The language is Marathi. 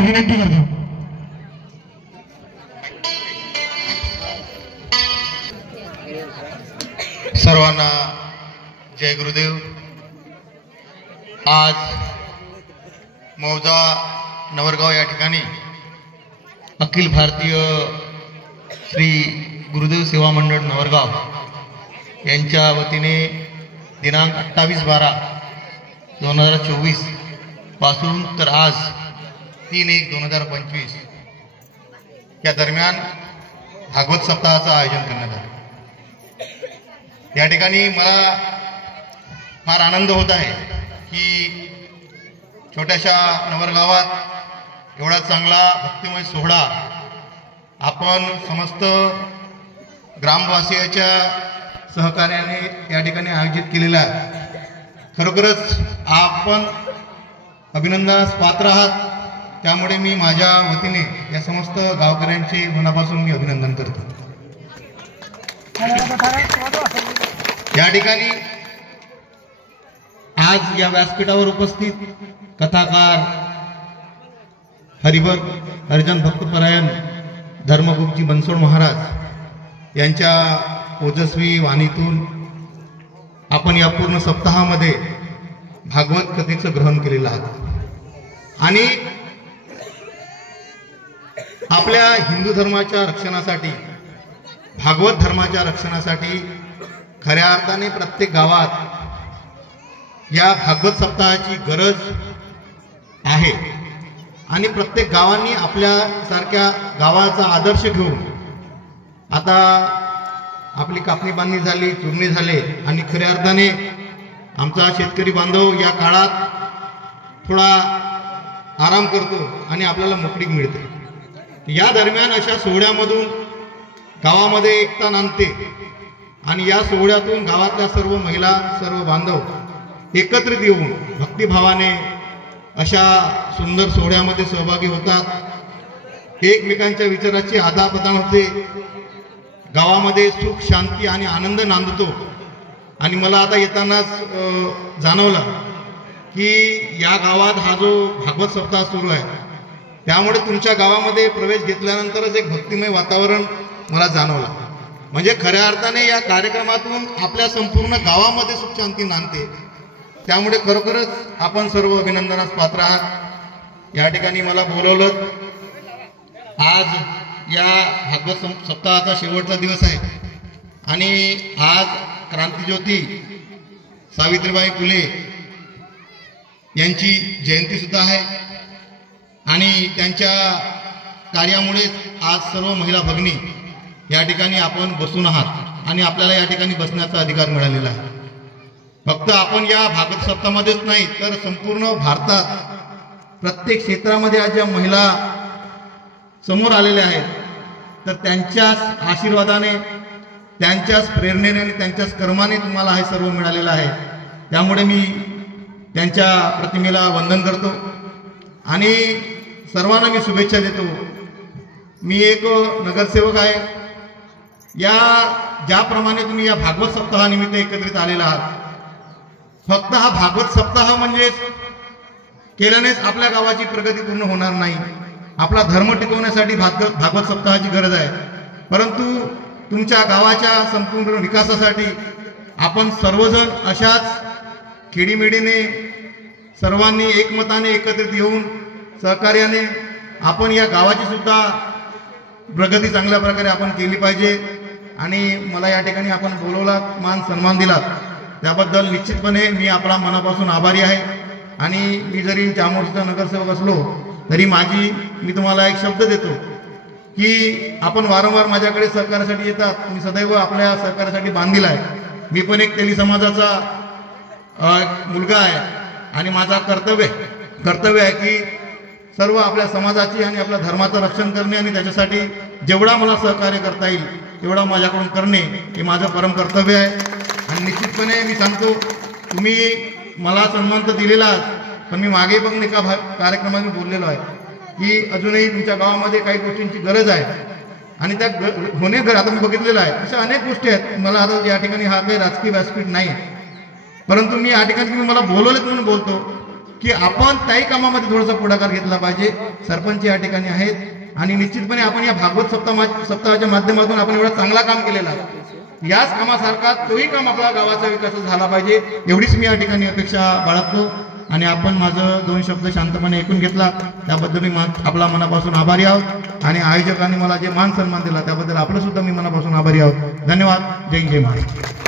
विनंती करतो. सर्वांना जय गुरुदेव. आज मौजा नवरगाव या ठिकाणी अखिल भारतीय श्री गुरुदेव सेवा मंडळ नवरगाव यांच्या वतीने दिनांक 28/12/2024 पासून तर आज 3/1/2025 या दरम्यान भागवत सप्ताहाचं आयोजन करण्यात आलं. या ठिकाणी मला फार आनंद होत आहे की छोट्याशा नवरगावात एवढा चांगला भक्तिमय सोहळा आपण समस्त ग्रामवासियाच्या सहकार्याने या ठिकाणी आयोजित केलेला आहे. खरोखरच आपण अभिनंदनास पात्र आहात. त्यामुळे मी माझ्या वतीने या समस्त गावकऱ्यांचे मनापासून मी अभिनंदन करतो. या ठिकाणी आज या व्यासपीठावर उपस्थित कथाकार हरिभक्त हरिजन भक्तपरायण धर्मगुरुजी बनसोड महाराज यांच्या ओजस्वी वाणीतून आपण या पूर्ण सप्ताहामध्ये भागवत कथेचं ग्रहण केलेलं आहे. आणि आपल्या हिंदू धर्माच्या रक्षणासाठी भागवत धर्माच्या रक्षणासाठी खऱ्या अर्थाने प्रत्येक गावात या भागवत सप्ताहाची गरज आहे. आणि प्रत्येक गावांनी आपल्यासारख्या गावाचा आदर्श घेऊन आता आपली कापणी बांधणी झाली, चुरणी झाले आणि खऱ्या अर्थाने आमचा शेतकरी बांधव या काळात थोडा आराम करतो आणि आपल्याला मोकळीक मिळते. या दरम्यान अशा सोहळ्यामधून गावामध्ये एकता नांदते आणि या सोहळ्यातून गावातल्या सर्व महिला सर्व बांधव एकत्रित येऊन भक्तिभावाने अशा सुंदर सोहळ्यामध्ये सहभागी होतात. एकमेकांच्या विचाराची आदानप्रदान होते. गावामध्ये सुख शांती आणि आनंद नांदतो. आणि मला आता येतानाच जाणवलं की या गावात हा जो भागवत सप्ताह सुरू आहे त्यामुळे तुमच्या गावामध्ये प्रवेश घेतल्यानंतरच एक भक्तिमय वातावरण मला जाणवलं. म्हणजे खऱ्या अर्थाने या कार्यक्रमातून आपल्या संपूर्ण गावामध्ये सुख शांती नांदते. त्यामुळे खरोखरच आपण सर्व अभिनंदनास पात्र आहात. या ठिकाणी मला बोलवलं. आज या भागवत सप्ताहाचा शेवटचा दिवस आहे आणि आज क्रांतिज्योती सावित्रीबाई फुले यांची जयंती सुद्धा आहे. आणि त्यांच्या कार्यामुळे आज सर्व महिला भगिनी या ठिकाणी आपण बसून आहात आणि आपल्याला या ठिकाणी बसण्याचा अधिकार मिळालेला आहे. फक्त आपण या भागवत सप्ताहामध्येच नाही तर संपूर्ण भारतात प्रत्येक क्षेत्रामध्ये आज ज्या महिला समोर आलेल्या आहेत तर त्यांच्याच आशीर्वादाने त्यांच्याच प्रेरणेने आणि त्यांच्याच कर्माने तुम्हाला हे सर्व मिळालेलं आहे. त्यामुळे मी त्यांच्या प्रतिमेला वंदन करतो आणि सर्वांना मी शुभेच्छा देतो. मी एक नगरसेवक आहे. या ज्याप्रमाणे तुम्ही या भागवत सप्ताहानिमित्त एकत्रित आलेला आहात, फक्त हा भागवत सप्ताह म्हणजे केल्यानेच आपल्या गावाची प्रगती पूर्ण होणार नाही. आपला धर्म टिकवण्यासाठी भागवत सप्ताहाची गरज आहे. परंतु तुमच्या गावाच्या संपूर्ण विकासासाठी आपण सर्वजण अशाच खेडीमेडीने सर्वांनी एकमताने एकत्रित येऊन सहकार्याने आपण या गावाची सुद्धा प्रगती चांगल्या प्रकारे आपण केली पाहिजे. आणि मला या ठिकाणी आपण बोलवलात, मान सन्मान दिलात त्याबद्दल निश्चितपणे मी आपला मनापासून आभारी आहे. आणि मी जरी जामोदचा नगरसेवक असलो तरी मी तुम्हाला एक शब्द देतो की आपण वारंवार माझ्याकडे सहकार्यासाठी येतात. मी सदैव आपल्या सहकार्यासाठी बांधील आहे. मी पण एक तेली समाजाचा मुलगा आहे आणि माझा कर्तव्य आहे की सर्व आपल्या समाजाची आणि आपल्या धर्माचं रक्षण करणे आणि त्याच्यासाठी जेवढा मला सहकार्य करता येईल तेवढा माझ्याकडून करणे हे माझं परम कर्तव्य आहे. आणि निश्चितपणे मी सांगतो, तुम्ही मला सन्मान तर दिलेला पण मी मागे पण एका कार्यक्रमात मी बोललेलो आहे की अजूनही तुमच्या गावामध्ये काही गोष्टींची गरज आहे आणि त्या आता मी बघितलेलं आहे. अशा अनेक गोष्टी आहेत. मला आता या ठिकाणी हा काही राजकीय व्यासपीठ नाही, परंतु मी या ठिकाणी तुम्ही मला बोलवलेत म्हणून बोलतो की आपण त्याही कामामध्ये थोडासा पुढाकार घेतला पाहिजे. सरपंच या ठिकाणी आहेत आणि निश्चितपणे आपण या भागवत सप्ताहाच्या माध्यमातून आपण एवढा चांगला काम केलेला आहे. याच कामासारखा तोही काम आपल्या गावाचा विकास झाला पाहिजे एवढीच मी या ठिकाणी अपेक्षा बाळगतो. आणि आपण माझं 2 शब्द शांतपणे ऐकून घेतला त्याबद्दल मी आपला मनापासून आभारी आहोत. आणि आयोजकांनी मला जे मान सन्मान दिला त्याबद्दल आपलं सुद्धा मी मनापासून आभारी आहोत. धन्यवाद. जय हिंद, जय महाराष्ट्र.